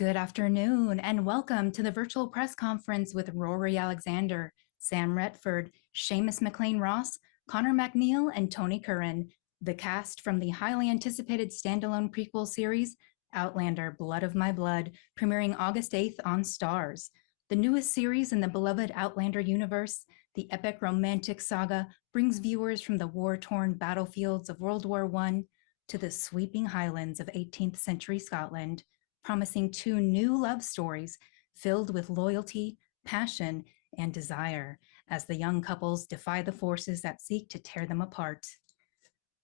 Good afternoon, and welcome to the virtual press conference with Rory Alexander, Sam Retford, Seamus McLean-Ross, Conor MacNeill, and Tony Curran, the cast from the highly anticipated standalone prequel series, Outlander, Blood of My Blood, premiering August 8th on Starz. The newest series in the beloved Outlander universe, the epic romantic saga brings viewers from the war-torn battlefields of World War I to the sweeping highlands of 18th century Scotland, promising two new love stories filled with loyalty, passion, and desire as the young couples defy the forces that seek to tear them apart.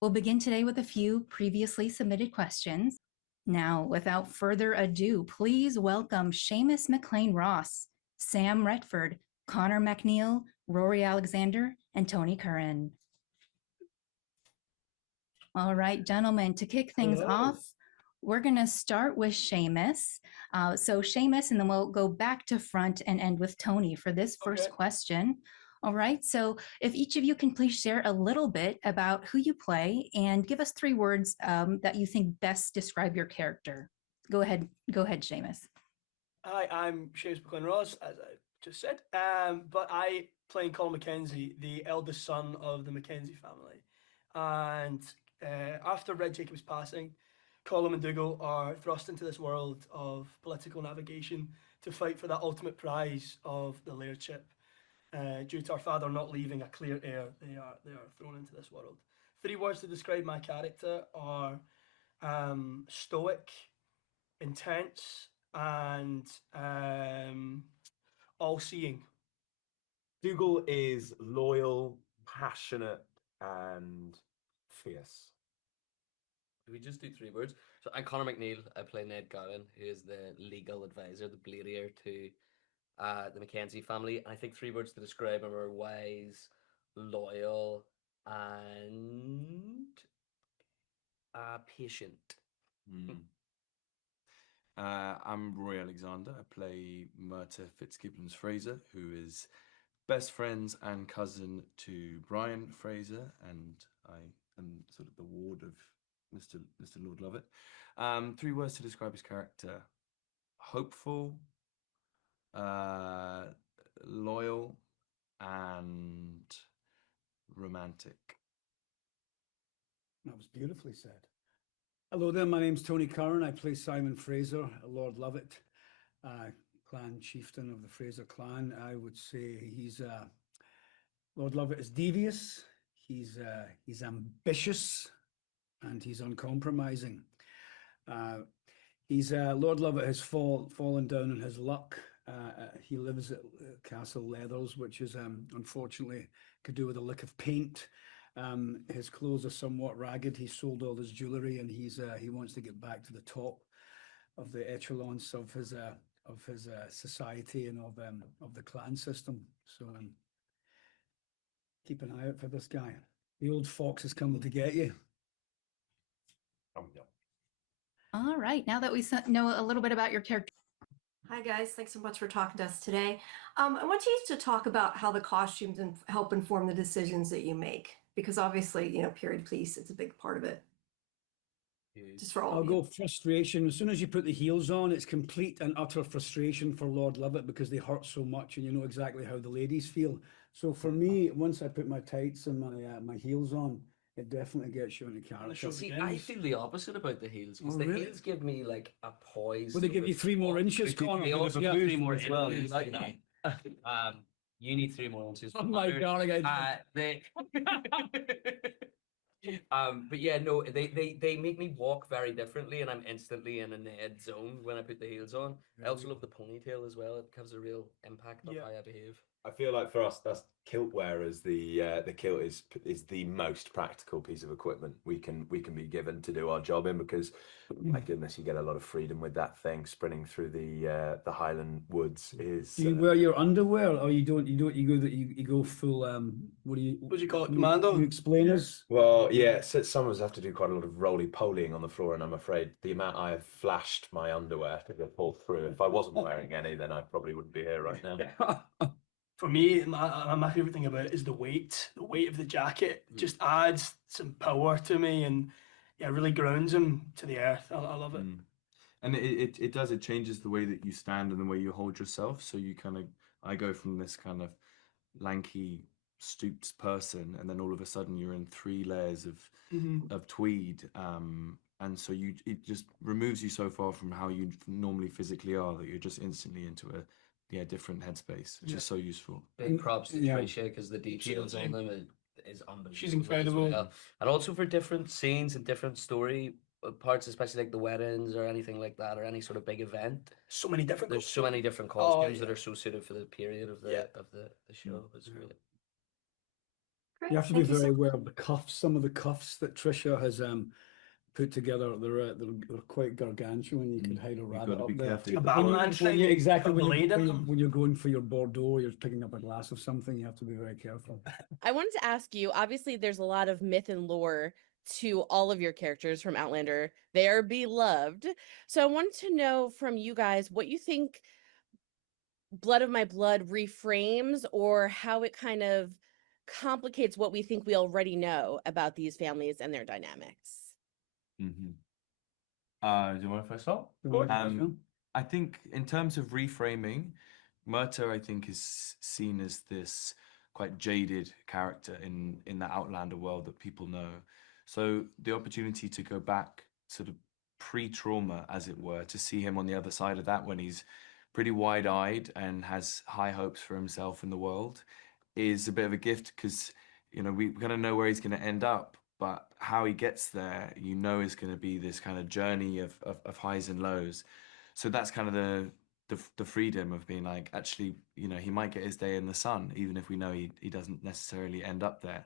We'll begin today with a few previously submitted questions. Now, without further ado, please welcome Seamus McLean-Ross, Sam Retford, Conor MacNeill, Rory Alexander, and Tony Curran. All right, gentlemen, to kick things off, we're going to start with Seamus. So Seamus, and then we'll go back to front and end with Tony for this first question. All right, so if each of you can please share a little bit about who you play and give us 3 words that you think best describe your character. Go ahead, Seamus. Hi, I'm Seamus McLean-Ross, as I just said, but I play Colin Mackenzie, the eldest son of the Mackenzie family. And after Red Jacob's passing, Colin and Dougal are thrust into this world of political navigation to fight for that ultimate prize of the lairdship. Due to our father not leaving a clear heir, they are thrown into this world. 3 words to describe my character are stoic, intense, and all-seeing. Dougal is loyal, passionate, and fierce. Do we just do 3 words? So I'm Conor MacNeill. I play Ned Gowan, who is the legal advisor, the blade to the Mackenzie family. And I think 3 words to describe him are wise, loyal, and patient. I'm Rory Alexander. I play Myrta Fitzgibbons-Fraser, who is best friends and cousin to Brian Fraser, and I am sort of the ward of Mr. Lord Lovett. 3 words to describe his character: hopeful, loyal, and romantic. That was beautifully said. Hello there, my name's Tony Curran. I play Simon Fraser, Lord Lovett, clan chieftain of the Fraser clan. I would say he's Lord Lovett is devious, he's ambitious, and he's uncompromising. Lord Lovett has fallen down in his luck. He lives at Castle Leathers, which is unfortunately could do with a lick of paint. His clothes are somewhat ragged. He sold all his jewelry, and he wants to get back to the top of the echelons of his society and of the clan system. So keep an eye out for this guy. The old fox is coming to get you. Yeah. All right, now that we know a little bit about your character. Hi guys, thanks so much for talking to us today. I want you to talk about how the costumes help inform the decisions that you make, because obviously, period piece, it's a big part of it. Just for all I'll of you. go frustration. As soon as you put the heels on, it's complete and utter frustration for Lord Lovett because they hurt so much, and you know exactly how the ladies feel. So for me, once I put my tights and my heels on, it definitely gets you into character. See, I feel the opposite about the heels, because Oh, the really? heels give me like a poise. Well, they give you 3 more inches, Conor. They also Yeah. give 3 more as well. You need 3 more inches. Oh my God! But yeah, no, they make me walk very differently, and I'm instantly in a Ned zone when I put the heels on. I also love the ponytail as well. It has a real impact on how I behave. I feel like for us, that's kilt wearers. The kilt is the most practical piece of equipment we can be given to do our job in, because my goodness, you get a lot of freedom with that thing. Sprinting through the Highland woods is. Do you wear your underwear, or you don't? You go full. What do you call it, commando? Can you explain us? Well, yeah. So some of us have to do quite a lot of roly-polying on the floor, and I'm afraid the amount I have flashed my underwear to get pulled through. If I wasn't wearing any, then I probably wouldn't be here right now. For me, my favorite thing about it is the weight. The weight of the jacket just adds some power to me, and really grounds him to the earth. I love it. And it does, it changes the way that you stand and the way you hold yourself. So you kind of, I go from this kind of lanky, stooped person, and then all of a sudden you're in 3 layers of tweed. And so it just removes you so far from how you normally physically are that you're just instantly into a different headspace, which is so useful. Big props to Yeah. Tricia because the details on them is unbelievable. She's as incredible. well. And also for different scenes and different story parts, especially like the weddings or anything like that, or any sort of big event. So many different. There's so many different Oh, costumes that yeah. are so suited for the period of the Yeah. of the show. It's great. Great. You have to be Thank you very so aware of the cuffs. Some of the cuffs that Tricia has put together, they're quite gargantuan. You could hide a You've rabbit got to up be there. careful. A with the Batman orange. thing. Exactly got the when lead in them. when you're going for your Bordeaux, you're picking up a glass of something. You have to be very careful. I wanted to ask you, obviously there's a lot of myth and lore to all of your characters from Outlander. They are beloved. So I wanted to know from you guys what you think Blood of My Blood reframes, or how it kind of complicates what we think we already know about these families and their dynamics. Mm-hmm. Do you want to first start? Sure. I think in terms of reframing, Murta, I think, is seen as this quite jaded character in the Outlander world that people know. So the opportunity to go back sort of pre-trauma, as it were, to see him on the other side of that when he's pretty wide-eyed and has high hopes for himself in the world is a bit of a gift, because we kind of know where he's going to end up, but how he gets there, is going to be this kind of journey of highs and lows. So that's kind of the freedom of being like, actually, he might get his day in the sun, even if we know he doesn't necessarily end up there,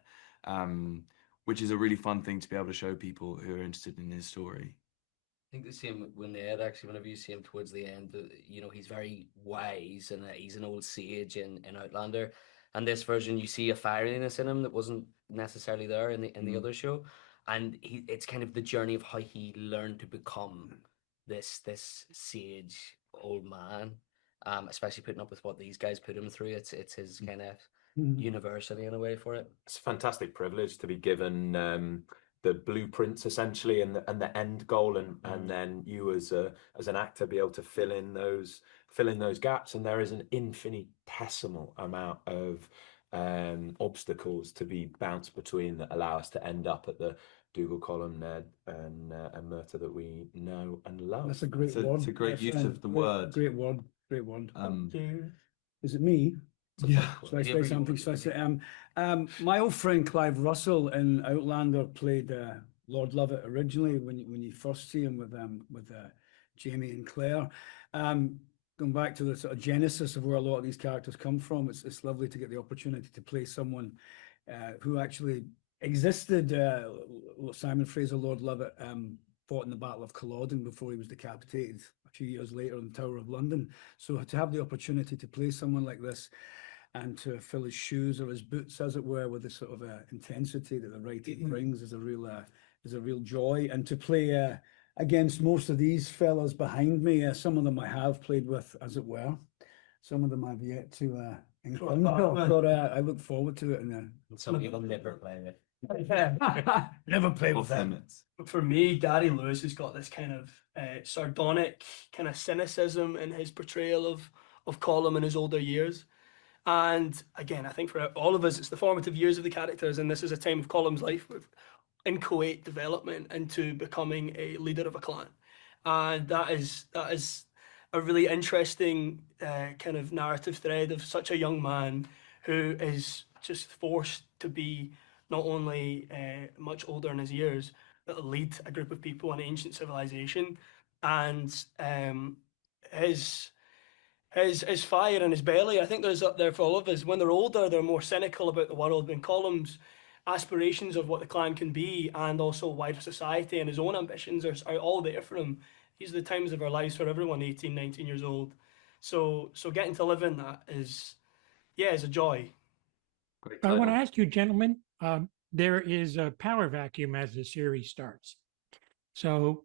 which is a really fun thing to be able to show people who are interested in his story. I think the same with Ned, actually. Whenever you see him towards the end, he's very wise and he's an old sage in Outlander. And this version, you see a fieriness in him that wasn't necessarily there in the other show. And it's kind of the journey of how he learned to become this sage old man. Especially putting up with what these guys put him through. It's his kind of university in a way for it. It's a fantastic privilege to be given the blueprints essentially and the end goal, and then you as an actor be able to fill in those gaps. And there is an infinitesimal amount of obstacles to be bounced between that allow us to end up at the Dougal, Colm, Ned, and Murta that we know and love. That's a great word. It's a great use of the word. Great word. Great word. Yeah. Is it me? Yeah. Should I say something? Should I say, my old friend Clive Russell in Outlander played Lord Lovett originally when you first see him with Jamie and Claire. Going back to the sort of genesis of where a lot of these characters come from, it's lovely to get the opportunity to play someone who actually existed. Simon Fraser, Lord Lovett, fought in the Battle of Culloden before he was decapitated a few years later in the Tower of London. So to have the opportunity to play someone like this and to fill his shoes or his boots, as it were, with the sort of intensity that the writing brings is a real joy. And to play against most of these fellas behind me, some of them I have played with, as it were. Some of them I've yet to encounter, but I look forward to it. And Some people never play with. never play with Off them. limits. For me, Gary Lewis has got this kind of sardonic kind of cynicism in his portrayal of Colm in his older years. And again, I think for all of us, it's the formative years of the characters, and this is a time of Colm's life with inchoate development into becoming a leader of a clan. And that is a really interesting kind of narrative thread of such a young man who is just forced to be not only much older in his years, but lead a group of people in ancient civilization. And his fire in his belly, I think there's up there for all of us. When they're older, they're more cynical about the world. When Colm's aspirations of what the clan can be and also wider society and his own ambitions are all there for him. These are the times of our lives for everyone, 18, 19 years old. So getting to live in that is a joy. Great I want to title. ask you, gentlemen, there is a power vacuum as the series starts. So,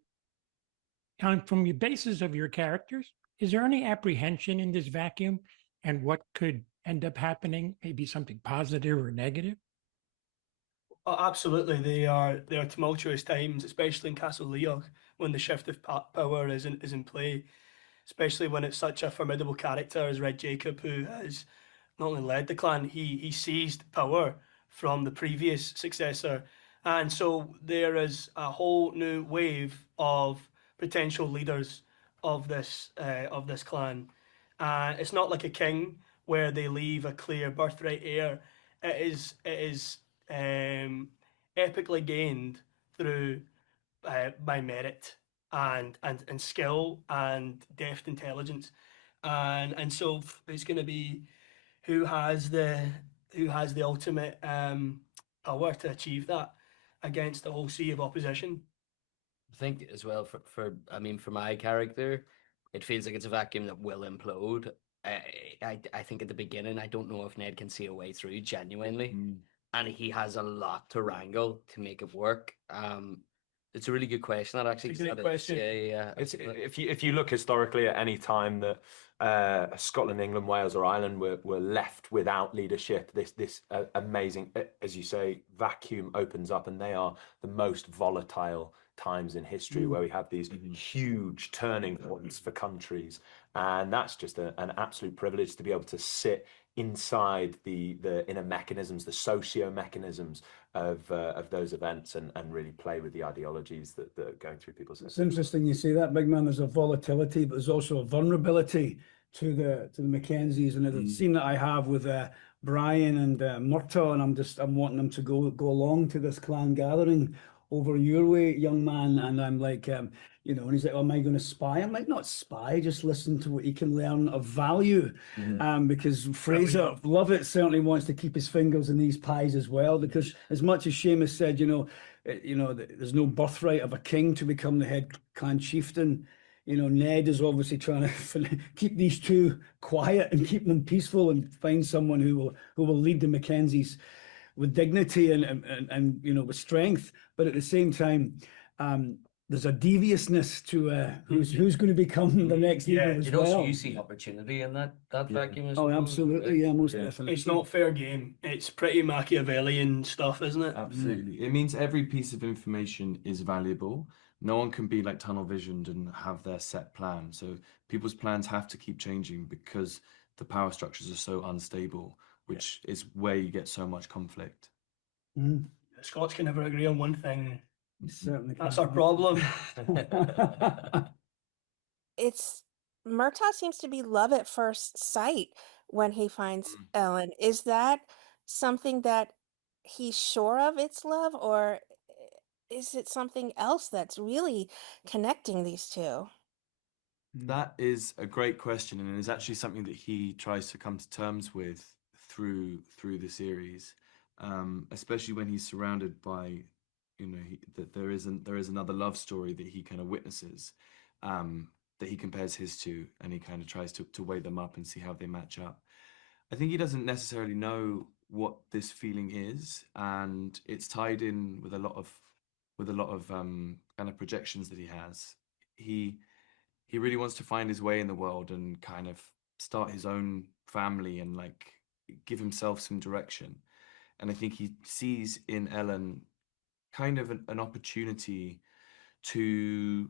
from your basis of your characters, is there any apprehension in this vacuum and what could end up happening? Maybe something positive or negative? Oh, absolutely, they are tumultuous times, especially in Castle Leog. when the shift of power is in play, especially when it's such a formidable character as Red Jacob, who has not only led the clan, he seized power from the previous successor. And so there is a whole new wave of potential leaders of this clan. It's not like a king where they leave a clear birthright heir. It is epically gained through by merit and skill and deft intelligence, and so it's going to be who has the ultimate power to achieve that against the whole sea of opposition. I think as well for my character, it feels like it's a vacuum that will implode. I think at the beginning, I don't know if Ned can see a way through genuinely, and he has a lot to wrangle to make it work. It's a really good question. That actually, It's a great question. Yeah. It's if you look historically at any time that Scotland, England, Wales, or Ireland were left without leadership, this amazing, as you say, vacuum opens up, and they are the most volatile times in history where we have these huge turning points for countries, and that's just an absolute privilege to be able to sit inside the inner mechanisms, the socio mechanisms of those events, and really play with the ideologies that are going through people's systems. It's interesting you say that, big man. There's a volatility, but there's also a vulnerability to the Mackenzies, and the scene that I have with Brian and Murtaugh, and I'm wanting them to go along to this clan gathering over your way, young man, and I'm like, you know, and he's like, oh, am I going to spy? I'm like, not spy, just listen to what you can learn of value. Because Fraser Lovett certainly wants to keep his fingers in these pies as well, because as much as Seamus said, there's no birthright of a king to become the head clan chieftain. You know, Ned is obviously trying to keep these two quiet and keep them peaceful, and find someone who will lead the Mackenzies with dignity and with strength. But at the same time, there's a deviousness to who's going to become the next leader as well. Also, you see opportunity in that vacuum as well. Oh, absolutely, yeah, most definitely. It's not fair game. It's pretty Machiavellian stuff, isn't it? Absolutely. It means every piece of information is valuable. No one can be like tunnel visioned and have their set plan. So people's plans have to keep changing because the power structures are so unstable, which is where you get so much conflict. The Scots can never agree on one thing. Certainly That's our problem. Murtaugh seems to be love at first sight when he finds Ellen. Is that something that he's sure of it's love, or is it something else that's really connecting these two? That is a great question, and is actually something that he tries to come to terms with through the series, especially when he's surrounded by, that there is another love story that he kind of witnesses, that he compares his to, and he kind of tries to weigh them up and see how they match up. I think he doesn't necessarily know what this feeling is, and it's tied in with a lot of kind of projections that he has. He really wants to find his way in the world and kind of start his own family and like give himself some direction. And I think he sees in Ellen kind of an opportunity to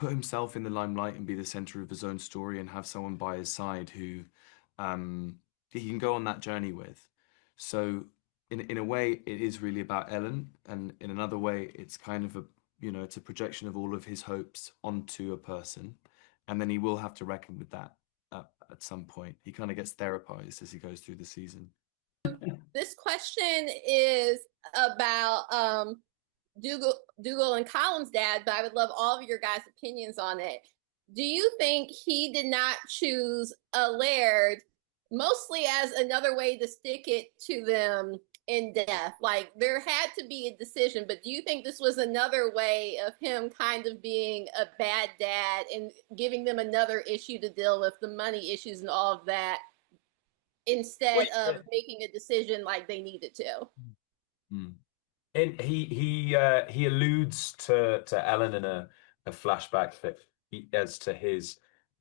put himself in the limelight and be the center of his own story, and have someone by his side who he can go on that journey with. So in a way, it is really about Ellen, and in another way, it's kind of it's a projection of all of his hopes onto a person, and then he will have to reckon with that at some point. He kind of gets therapized as he goes through the season. This question is about Dougal and Colin's dad, but I would love all of your guys' opinions on it. Do you think he did not choose a laird mostly as another way to stick it to them in death? Like, there had to be a decision, but do you think this was another way of him kind of being a bad dad and giving them another issue to deal with, the money issues and all of that, instead of making a decision like they needed to? And he alludes to Ellen in a flashback that as to his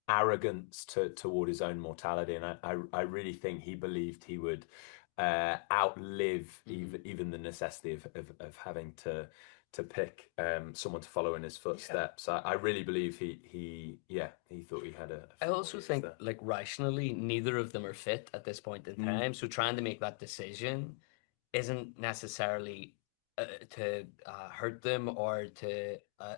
arrogance toward his own mortality, and I really think he believed he would outlive even the necessity of having to to pick someone to follow in his footsteps. I really believe he thought he had a. I also think, there. like, rationally, neither of them are fit at this point in time. So trying to make that decision isn't necessarily to hurt them or to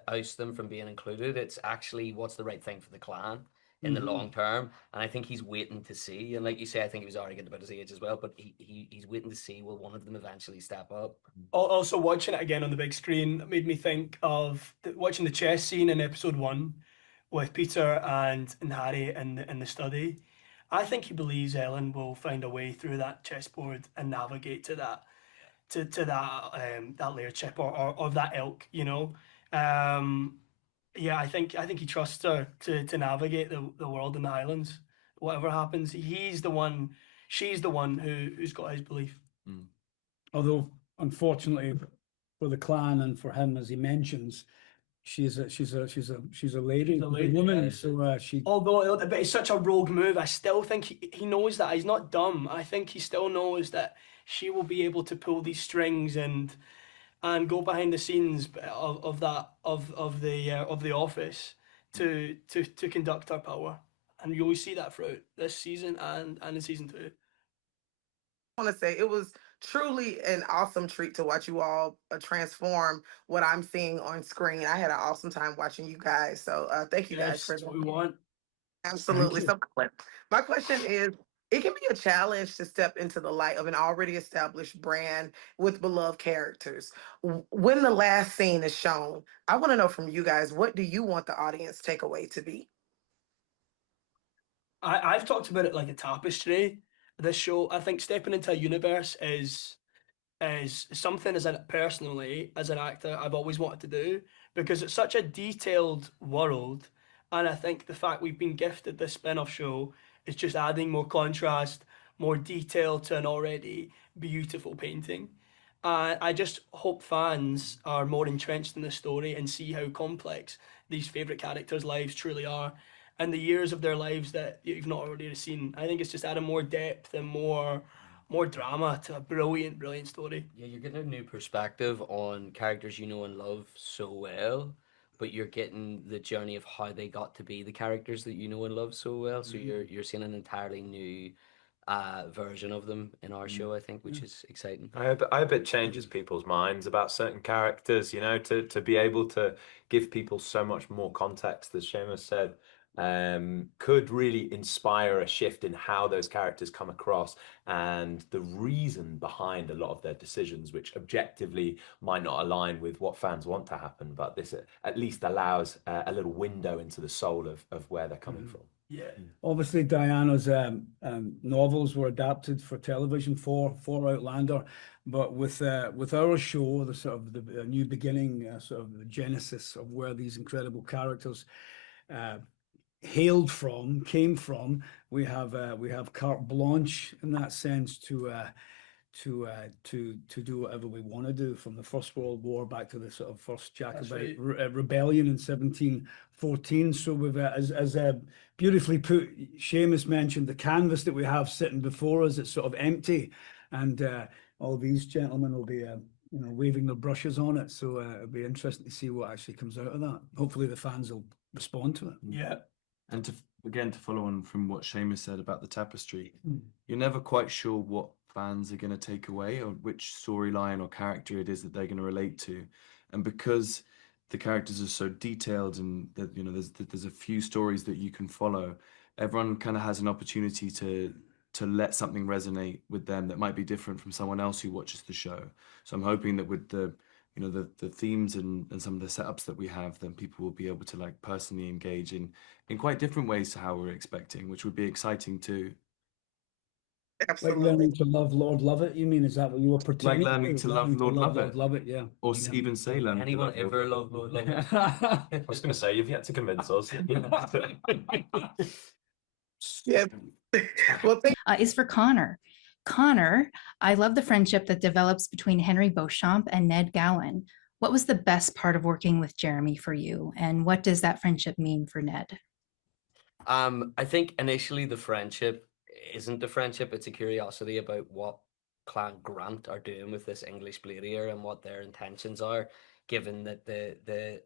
oust them from being included. It's actually what's the right thing for the clan in the long term. And I think he's waiting to see. And like you say, I think he was arrogant about his age as well, but he's waiting to see, will one of them eventually step up? Also, watching it again on the big screen made me think of watching the chess scene in episode 1 with Peter and Harry in the study. I think he believes Ellen will find a way through that chessboard and navigate to that that layer chip or of that ilk, you know. Yeah, I think he trusts her to navigate the world in the Highlands. Whatever happens, she's the one who's got his belief. Although, unfortunately, for the clan and for him, as he mentions, she's a lady, She's a she's a lady, woman. yeah. So she. Although but it's such a rogue move, I still think he knows that. He's not dumb. I think he still knows that she will be able to pull these strings and go behind the scenes of the office to conduct our power. And you always see that throughout this season and in season 2. Want to say it was truly an awesome treat to watch you all transform what I'm seeing on screen. I had an awesome time watching you guys. So thank you guys for That's that. what we want. Absolutely. you. So my question is, it can be a challenge to step into the light of an already established brand with beloved characters. When the last scene is shown, I want to know from you guys, what do you want the audience takeaway to be? I've talked about it like a tapestry. This show, I think, stepping into a universe is something personally as an actor I've always wanted to do, because it's such a detailed world, and I think the fact we've been gifted this spin-off show is just adding more contrast, more detail to an already beautiful painting. I just hope fans are more entrenched in the story and see how complex these favorite characters' lives truly are, and the years of their lives that you've not already seen. I think it's just adding more depth and more drama to a brilliant story. Yeah, you're getting a new perspective on characters you know and love so well, but you're getting the journey of how they got to be the characters that you know and love so well. So you're seeing an entirely new version of them in our show, I think, which is exciting. I hope it changes people's minds about certain characters, you know, to be able to give people so much more context, as Seamus said, could really inspire a shift in how those characters come across and the reason behind a lot of their decisions, which objectively might not align with what fans want to happen, but this at least allows a little window into the soul of where they're coming from. Yeah. Obviously, Diana's novels were adapted for television for Outlander, but with our show, the sort of the new beginning, sort of the genesis of where these incredible characters came from, we have carte blanche in that sense to do whatever we want to do, from the First World War back to the sort of first Jacobite rebellion in 1714. So we've as beautifully put, Seamus mentioned the canvas that we have sitting before us. It's sort of empty, and all these gentlemen will be waving their brushes on it. So it'll be interesting to see what actually comes out of that. Hopefully the fans will respond to it. Yeah. And to follow on from what Seamus said about the tapestry, you're never quite sure what fans are going to take away or which storyline or character it is that they're going to relate to. And because the characters are so detailed and that, you know, there's a few stories that you can follow, everyone kind of has an opportunity to let something resonate with them that might be different from someone else who watches the show. So I'm hoping that with the themes and some of the setups that we have, then people will be able to like personally engage in quite different ways to how we're expecting, which would be exciting too. Absolutely. Like learning to love Lord Lovett, you mean? Is that what you were Like pretending? learning to love Lord Lovett. Lovett, yeah. Or even say learning to Anyone love Lord ever Lovett. love Lord Lovett? I was going to say, you've yet to convince us. Yeah. Well, thank Is for Connor. Connor, I love the friendship that develops between Henry Beauchamp and Ned Gowan. What was the best part of working with Jeremy for you, and what does that friendship mean for Ned? I think initially the friendship isn't a friendship, it's a curiosity about what Clan Grant are doing with this English blade here and what their intentions are. given that the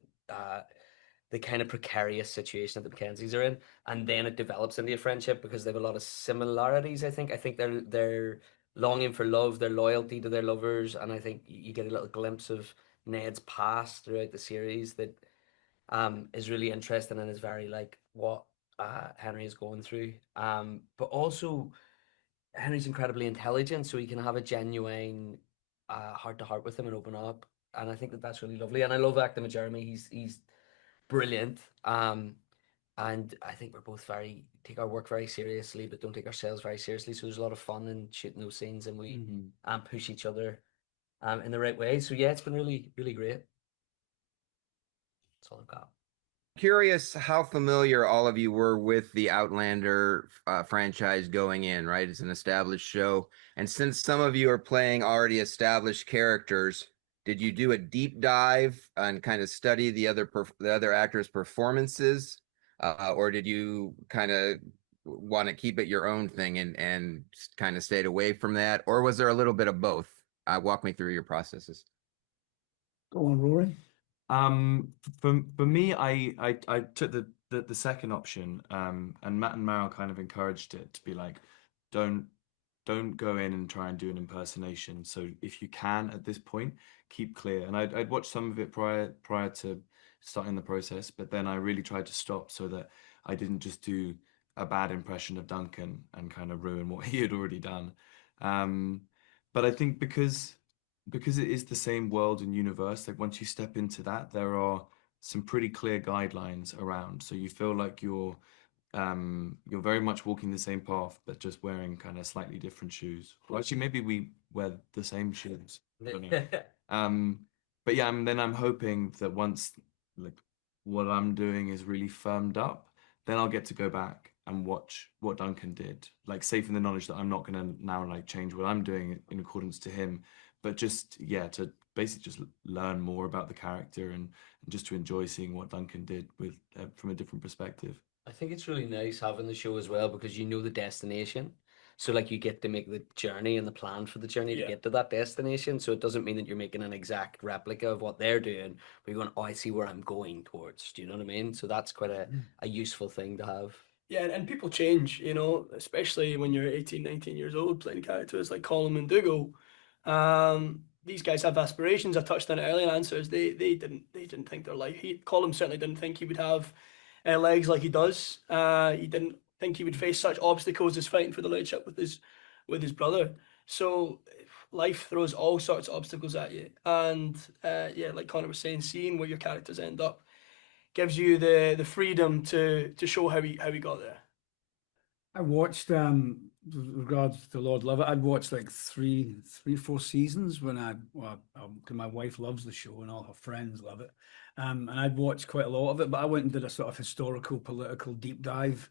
kind of precarious situation that the Mackenzies are in, and then it develops into a friendship because they have a lot of similarities. I think they're longing for love, their loyalty to their lovers, and I think you get a little glimpse of Ned's past throughout the series that is really interesting and is very like what Henry is going through. But also Henry's incredibly intelligent, so he can have a genuine heart to heart with him and open up. And I think that that's really lovely. And I love acting with Jeremy. He's brilliant. And I think we're both take our work very seriously, but don't take ourselves very seriously. So there's a lot of fun in shooting those scenes, and we push each other in the right way. So yeah, it's been really, really great. That's all I've got. Curious how familiar all of you were with the Outlander franchise going in, right? It's an established show. And since some of you are playing already established characters, did you do a deep dive and kind of study the other actors' performances? Or did you kind of want to keep it your own thing and kind of stayed away from that? Or was there a little bit of both? Walk me through your processes. Go on, Rory. For me, I took the second option, and Matt and Meryl kind of encouraged it to be like, don't go in and try and do an impersonation. So if you can at this point, keep clear. And I'd watched some of it prior to starting the process, but then I really tried to stop so that I didn't just do a bad impression of Duncan and kind of ruin what he had already done. But I think because it is the same world and universe, like once you step into that, there are some pretty clear guidelines around. So you feel like you're very much walking the same path, but just wearing kind of slightly different shoes. Well, actually, maybe we wear the same shoes. I don't know. But yeah, then I'm hoping that once like what I'm doing is really firmed up, then I'll get to go back and watch what Duncan did, like safe in the knowledge that I'm not going to now like change what I'm doing in accordance to him, but just to basically just learn more about the character and just to enjoy seeing what Duncan did with from a different perspective. I think it's really nice having the show as well because you know the destination. So like you get to make the journey and the plan for the journey to get to that destination. So it doesn't mean that you're making an exact replica of what they're doing, but you're going, oh, I see where I'm going towards. Do you know what I mean? So that's quite a useful thing to have. Yeah, and people change, you know, especially when you're 18, 19 years old playing characters like Colm and Dougal. These guys have aspirations. I touched on it earlier in answers. They didn't think their life. Colm certainly didn't think he would have legs like he does. He didn't think he would face such obstacles as fighting for the leadership with his brother. So life throws all sorts of obstacles at you, and yeah, like Conor was saying, seeing where your characters end up gives you the freedom to show how he got there. I watched with regards to Lord Love It, I'd watched like three, 4 seasons when my wife loves the show and all her friends love it. And I'd watched quite a lot of it, but I went and did a sort of historical, political deep dive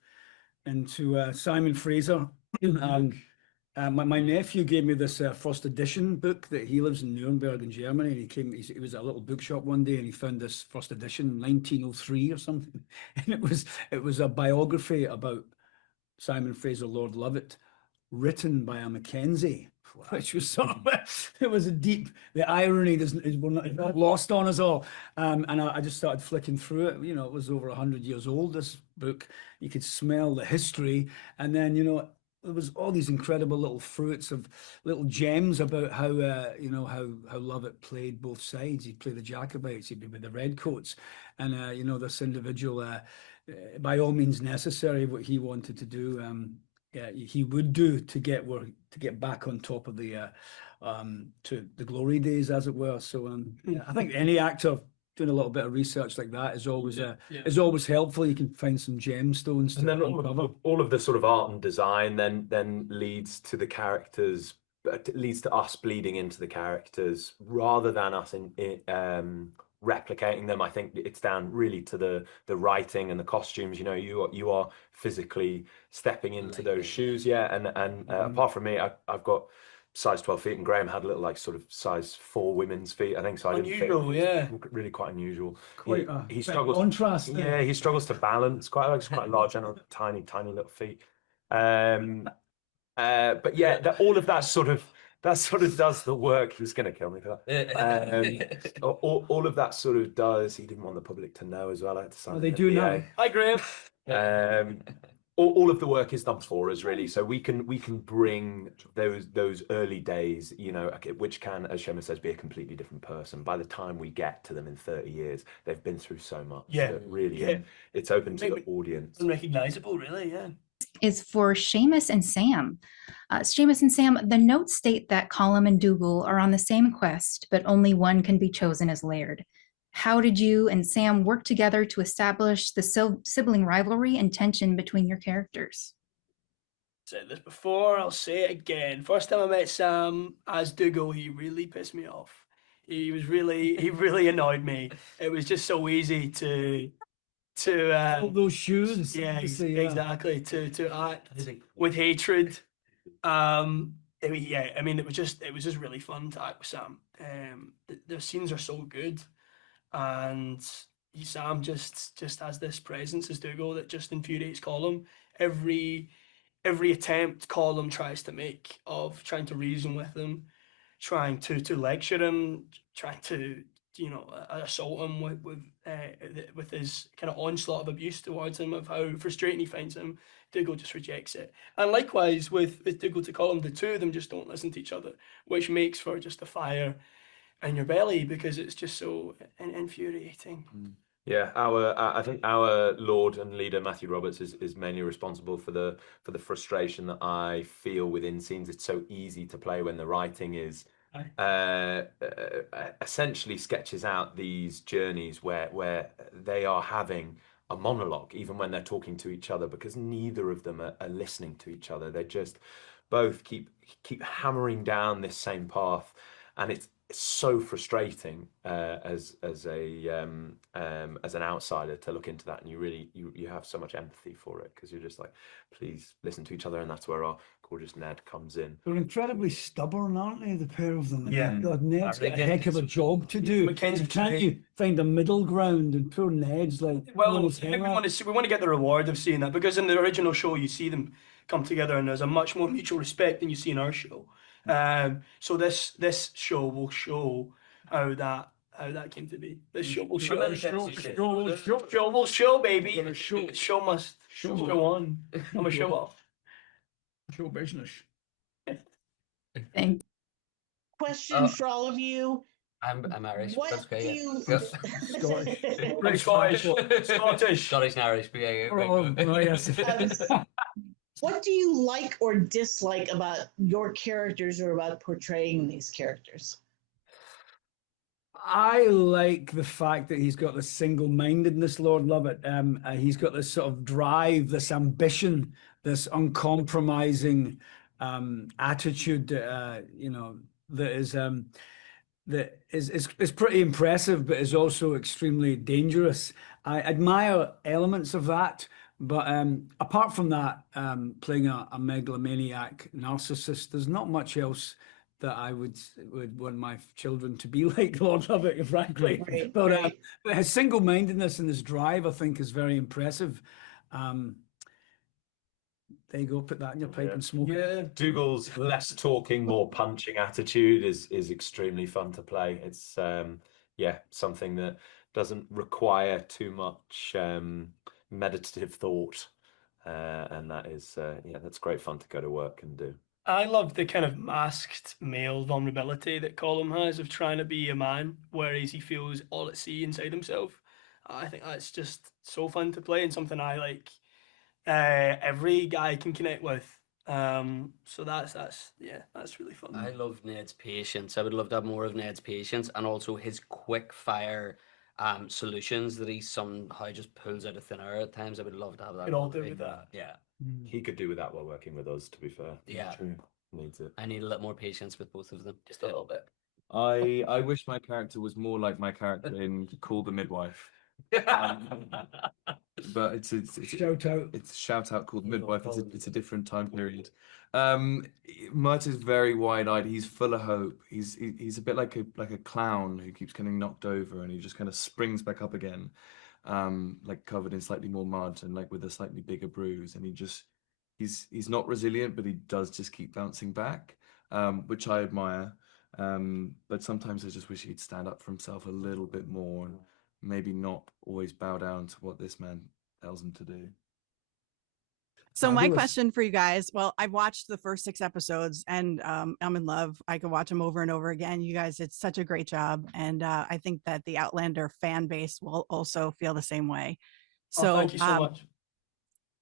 into Simon Fraser. My nephew gave me this first edition book that he lives in Nuremberg in Germany, and he was at a little bookshop one day and he found this first edition, 1903 or something, and it was a biography about Simon Fraser, Lord Lovat, written by a Mackenzie, which was sort of, it was the irony is not lost on us all. And I just started flicking through it. You know, it was over 100 years old, this book. You could smell the history. And then, you know, there was all these incredible little fruits of little gems about how how Lovat played both sides. He'd play the Jacobites, he'd be with the Redcoats, and you know, this individual, by all means necessary, what he wanted to do, he would do to get back on top of the to the glory days, as it were. So I think any actor doing a little bit of research like that is always helpful. You can find some gemstones. And then all of the sort of art and design then leads to the characters, leads to us bleeding into the characters rather than us replicating them. I think it's down really to the writing and the costumes. You know, you are physically stepping into those shoes. Yeah, and apart from me, I've got size 12 feet, and Graham had a little like sort of size 4 women's feet, I think. So unusual, yeah, really quite unusual. He struggles. Contrast. Yeah, he struggles to balance. Quite large and tiny little feet. But yeah, all of that sort of that sort of does the work. He's going to kill me for that. All of that sort of does. He didn't want the public to know as well. I had to sign Oh, they an do now. NDA. Hi, Graham. All of the work is done for us, really. So we can bring those early days, you know, which can, as Seamus says, be a completely different person. By the time we get to them in 30 years, they've been through so much. Yeah, that really, yeah. it's open to Maybe the audience. unrecognizable, really. Yeah. Is for Seamus and Sam. Seamus and Sam, the notes state that Colum and Dougal are on the same quest, but only one can be chosen as Laird. How did you and Sam work together to establish the sibling rivalry and tension between your characters? Said this before, I'll say it again. First time I met Sam as Dougal, he really pissed me off. He really annoyed me. It was just so easy to All those shoes. yeah, to say, exactly, to act with hatred. I mean, yeah, I mean, it was just really fun to act with Sam. The scenes are so good, and Sam just has this presence as Dougal that just infuriates Colum. Every attempt Colum tries to make of trying to reason with him, trying to lecture him, trying to assault him with his kind of onslaught of abuse towards him, of how frustrating he finds him. Dougal just rejects it, and likewise with Dougal to Colum, the two of them just don't listen to each other, which makes for just a fire in your belly because it's just so infuriating. Yeah, I think our Lord and leader Matthew Roberts is mainly responsible for the frustration that I feel within scenes. It's so easy to play when the writing is essentially sketches out these journeys where they are having a monologue, even when they're talking to each other, because neither of them are listening to each other. They just both keep hammering down this same path, and it's so frustrating as an outsider to look into that, and you have so much empathy for it because you're just like, please listen to each other, and that's where our gorgeous Ned comes in. They're incredibly stubborn, aren't they? The pair of them. Yeah. God, Ned's got a heck of a job to do. Mackenzie's Can't great. you find a middle ground? And poor Ned's like, Well, pulling I his think hair out. we want to get the reward of seeing that, because in the original show you see them come together and there's a much more mutual respect than you see in our show. So this show will show how that came to be. This show will show. Show will show, baby. Show must go on. I'm a show off. Show business. Thank Question for all of you. I'm Irish. What That's okay. do you? Scottish. I'm Scottish. Scottish. Scottish and Irish. Yeah, Oh, yes. What do you like or dislike about your characters or about portraying these characters? I like the fact that he's got this single-mindedness, Lord Lovett. He's got this sort of drive, this ambition, this uncompromising attitude, that is pretty impressive, but is also extremely dangerous. I admire elements of that, but apart from that, playing a megalomaniac narcissist, there's not much else that I would want my children to be like Lord Lovett, frankly. Right, But right. his single-mindedness and his drive, I think, is very impressive. There you go, put that in your pipe and smoke it. Yeah, Dougal's less talking, more punching attitude is extremely fun to play. It's something that doesn't require too much meditative thought, and that is that's great fun to go to work and do. I love the kind of masked male vulnerability that Colum has of trying to be a man, whereas he feels all at sea inside himself. I think that's just so fun to play and something I like. Every guy can connect with. So that's really fun. I love Ned's patience. I would love to have more of Ned's patience, and also his quick fire solutions that he somehow just pulls out of thin air at times. I would love to have that. Could all do with that. Yeah. He could do with that while working with us, to be fair. Yeah. True. Needs it. I need a little more patience with both of them. Just a little bit. I wish my character was more like my character in Call the Midwife. But it's Shout out. It's shout out called Midwife. It's a different time period. Mert is very wide-eyed. He's full of hope. He's a bit like a clown who keeps getting knocked over and he just kind of springs back up again, like covered in slightly more mud and like with a slightly bigger bruise. And he's not resilient, but he does just keep bouncing back. which I admire. But sometimes I just wish he'd stand up for himself a little bit more and maybe not always bow down to what this man tells him to do. So my Fabulous. question for you guys, well, I've watched the first 6 episodes and I'm in love. I could watch them over and over again. You guys did such a great job. And I think that the Outlander fan base will also feel the same way. So thank you so much.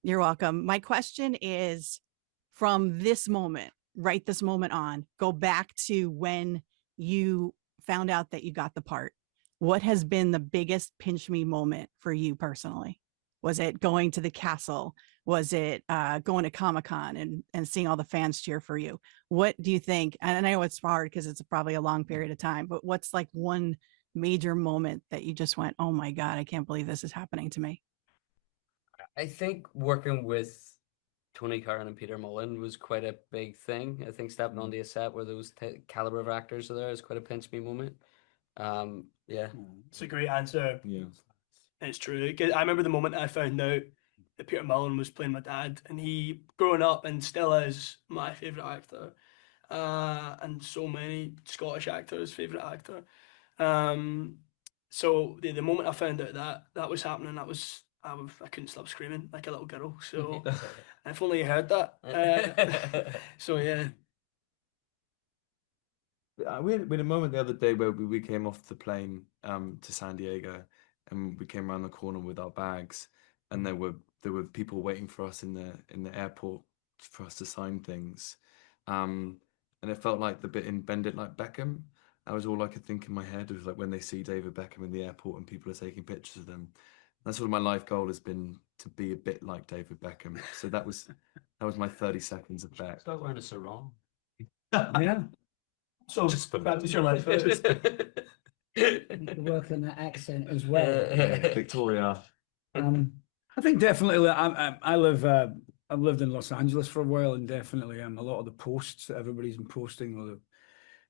You're welcome. My question is, from this moment, right this moment on, go back to when you found out that you got the part. What has been the biggest pinch me moment for you personally? Was it going to the castle? Was it going to Comic-Con and seeing all the fans cheer for you? What do you think? And I know it's hard because it's probably a long period of time, but what's like one major moment that you just went, oh my God, I can't believe this is happening to me? I think working with Tony Curran and Peter Mullen was quite a big thing. I think stepping onto a set where those caliber of actors are there is quite a pinch me moment. Yeah. It's a great answer. Yeah. It's true. 'Cause I remember the moment I found out that Peter Mullen was playing my dad, and he, growing up, and still is my favourite actor, and so many Scottish actors' favourite actor. So the moment I found out that was happening, I couldn't stop screaming like a little girl. So if only you heard that. So yeah. We had a moment the other day where we came off the plane to San Diego, and we came around the corner with our bags, and there were people waiting for us in the airport for us to sign things, and it felt like the bit in Bend It Like Beckham. That was all I could think in my head. It was like when they see David Beckham in the airport and people are taking pictures of them. That's sort of my life goal has been to be a bit like David Beckham. So that was my 30 seconds of Beck. Start wearing a sarong. Yeah. So Just for practice your life first. Work on that accent as well. Victoria. I think definitely. I've lived in Los Angeles for a while, and definitely a lot of the posts that everybody's been posting, with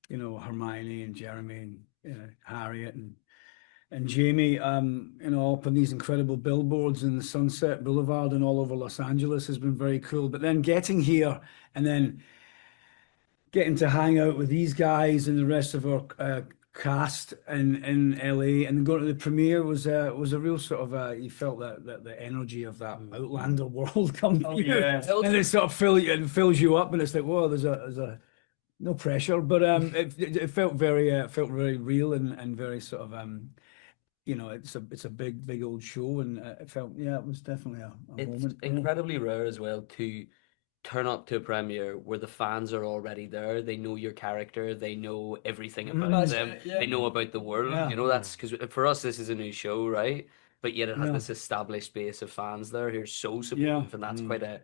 Hermione and Jeremy and Harriet and Jamie, up on these incredible billboards in the Sunset Boulevard and all over Los Angeles has been very cool. But then getting here and then getting to hang out with these guys and the rest of our cast in LA and going to the premiere was a real sort of you felt that the energy of that Outlander world come through, and it sort of fills you up, and it's like, whoa, there's a no pressure, but it felt very real and very sort of it's a big old show, and it felt, it was definitely a moment. It's incredibly rare as well to turn up to a premiere where the fans are already there. They know your character, they know everything about them, they know about the world. That's because for us this is a new show, right? But yet it has this established base of fans there who are so supportive, and that's quite a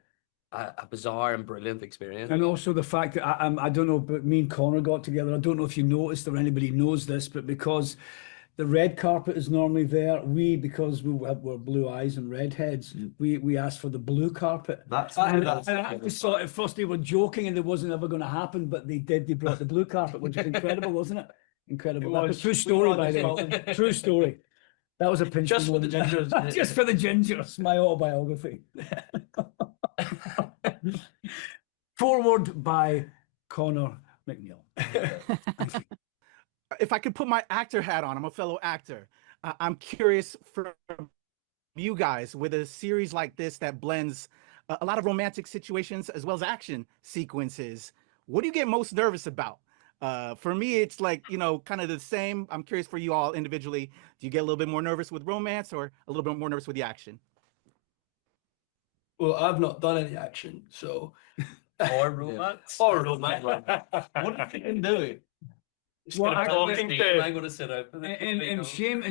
bizarre and brilliant experience. And also the fact that I don't know, but me and Conor got together. I don't know if you noticed or anybody knows this, but because the red carpet is normally there, because we're blue eyes and redheads, we asked for the blue carpet. And I just thought at first they were joking and it wasn't ever going to happen, but they did. They brought the blue carpet, which is incredible, wasn't it? Incredible. That's a true story, by the way. True story. That was a pinch. Just for the gingers. Just for the gingers. My autobiography. Forward by Conor MacNeill. If I could put my actor hat on, I'm a fellow actor. I'm curious from you guys, with a series like this that blends a lot of romantic situations as well as action sequences, what do you get most nervous about? For me, it's like, kind of the same. I'm curious for you all individually. Do you get a little bit more nervous with romance or a little bit more nervous with the action? Well, I've not done any action, so. Or romance. Or romance. What are you thinking doing? Well, I'm going to sit out. In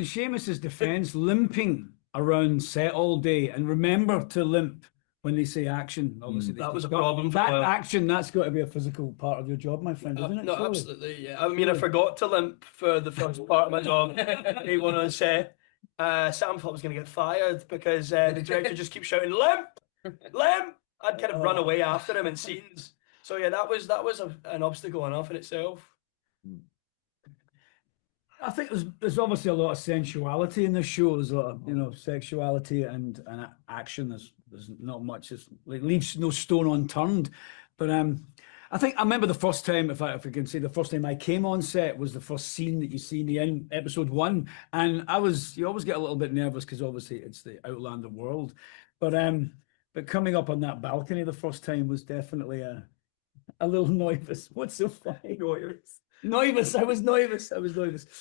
Seamus's defense, limping around set all day, and remember to limp when they say action. Obviously, that was a problem. Action, that's got to be a physical part of your job, my friend, isn't it? No, absolutely. Yeah. I mean, I forgot to limp for the first part of my job. Day one on set. Sam thought I was going to get fired because the director just keeps shouting, "Limp, limp!" I'd kind of run away after him in scenes. So yeah, that was an obstacle enough in itself. I think there's obviously a lot of sensuality in the show. There's a lot of sexuality and action. There's not much. It leaves no stone unturned. But I think I remember the first time, if I can say, the first time I came on set was the first scene that you see me in episode 1, and you always get a little bit nervous because obviously it's the Outlander world, but coming up on that balcony the first time was definitely a little nervous. What's so funny? Nervous. I was nervous.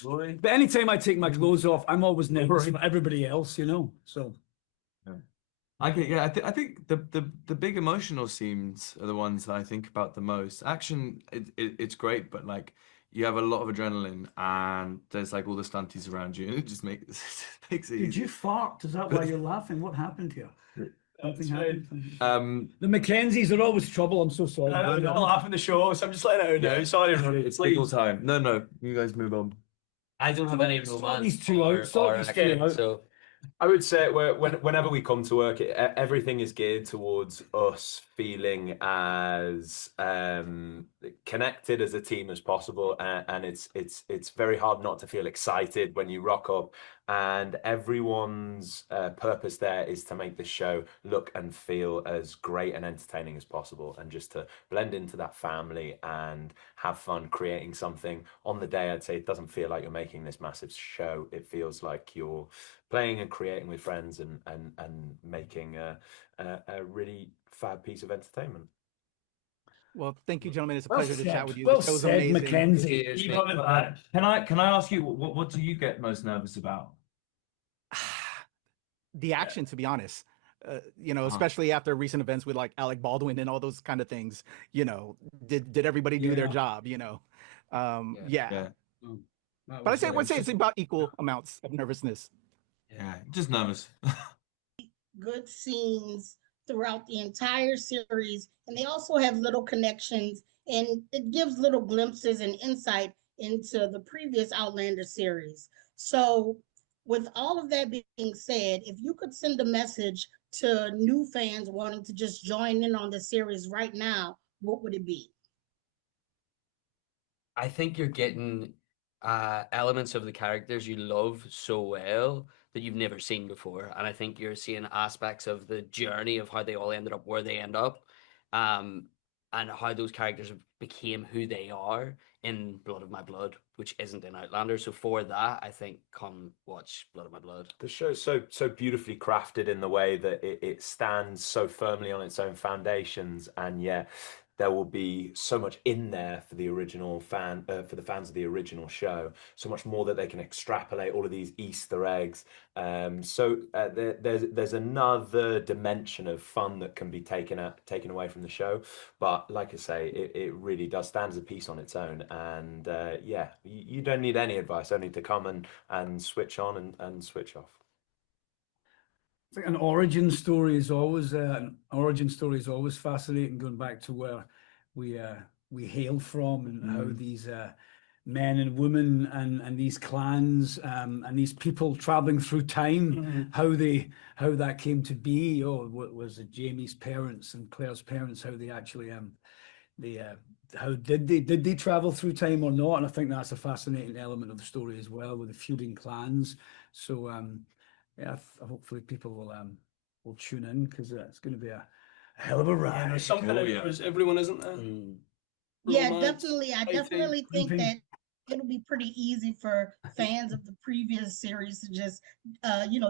Rory? But anytime I take my clothes off, I'm always nervous for everybody else, So I think the big emotional scenes are the ones that I think about the most. Action, it's great, but like you have a lot of adrenaline and there's like all the stunties around you, and it just makes it did easy. you fart? Is that why you're laughing? What happened here? Something happened. The Mackenzies are always trouble. I'm so sorry. I'm not laughing the show, so I'm just letting it out now. Sorry, Rory. It's legal time. No, you guys move on. I don't have any Sort romance these two out. Sort these two action, out. so I would say whenever we come to work, everything is geared towards us feeling as connected as a team as possible, and it's very hard not to feel excited when you rock up. And everyone's purpose there is to make the show look and feel as great and entertaining as possible, and just to blend into that family and have fun creating something on the day. I'd say it doesn't feel like you're making this massive show. It feels like you're playing and creating with friends and making a really fab piece of entertainment. Well, thank you, gentlemen. It's a Well pleasure to said. chat with you. Well The show's said, amazing. Mackenzie. Cheers, Keep mate. on it, lad. Can I ask you what do you get most nervous about? The action, to be honest. Especially after recent events with like Alec Baldwin and all those kind of things. Did everybody do their job? Yeah. But I would say it's about equal amounts of nervousness. Yeah, just nervous. Good scenes throughout the entire series, and they also have little connections, and it gives little glimpses and insight into the previous Outlander series. So with all of that being said, if you could send a message to new fans wanting to just join in on the series right now, what would it be? I think you're getting elements of the characters you love so well that you've never seen before, and I think you're seeing aspects of the journey of how they all ended up where they end up, and how those characters became who they are in Blood of My Blood, which isn't in Outlander. So for that, I think come watch Blood of My Blood. The show's so beautifully crafted in the way that it stands so firmly on its own foundations, and yeah, there will be so much in there for the for the fans of the original show, so much more that they can extrapolate, all of these Easter eggs. There's another dimension of fun that can be taken away from the show. But like I say, it really does stand as a piece on its own. And you don't need any advice, only to come and switch on and switch off. I think an origin story is always fascinating, going back to where we hail from, and how these men and women and these clans and these people traveling through time, how that came to be. What was it, Jamie's parents and Claire's parents, how they actually how did they travel through time or not? And I think that's a fascinating element of the story as well, with the feuding clans. So hopefully people will tune in, because it's going to be a hell of a ride. There's something for everyone, isn't there? Yeah, Romance, definitely. I definitely think that it'll be pretty easy for fans of the previous series to just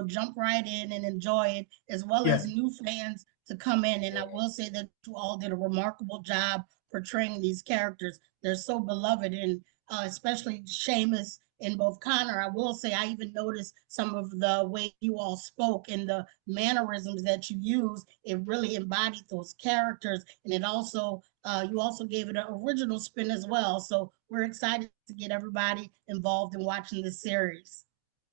jump right in and enjoy it, as well as new fans to come in. And I will say that you all did a remarkable job portraying these characters. They're so beloved, and especially Seamus and both Conor. I will say I even noticed some of the way you all spoke and the mannerisms that you use. It really embodied those characters, and it also you also gave it an original spin as well. So we're excited to get everybody involved in watching this series.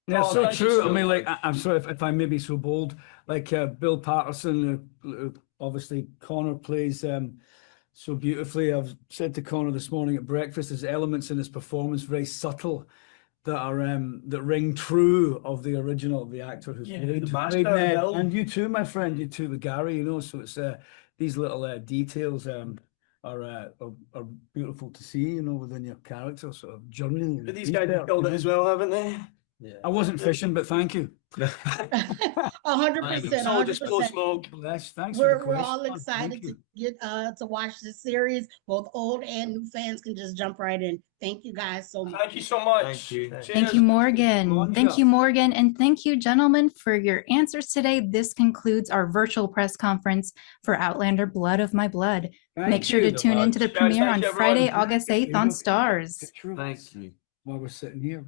Yeah, so true. I mean, like, I'm sorry if I may be so bold. Like Bill Patterson, obviously Conor plays so beautifully. I've said to Conor this morning at breakfast, there's elements in his performance, very subtle, that are that ring true of the original, the actor who's played Ned. And you too, my friend, you too with Gary. So it's these little details are beautiful to see, within your character sort of journey. But these guys have killed it as well, haven't they? I wasn't fishing, but thank you. 100%. So just blow 100%. smoke. Thanks for the We're quiz. all Thank excited to you. get to watch this series. Both old and new fans can just jump right in. Thank you guys so much. Thank you so much. Thank you. Thank you, Morgan. Thank you, Morgan. And thank you, gentlemen, for your answers today. This concludes our virtual press conference for Outlander Blood of My Blood. Make sure to tune in to the premiere on Friday, August 8th on Stars. Thank you. While we're sitting here.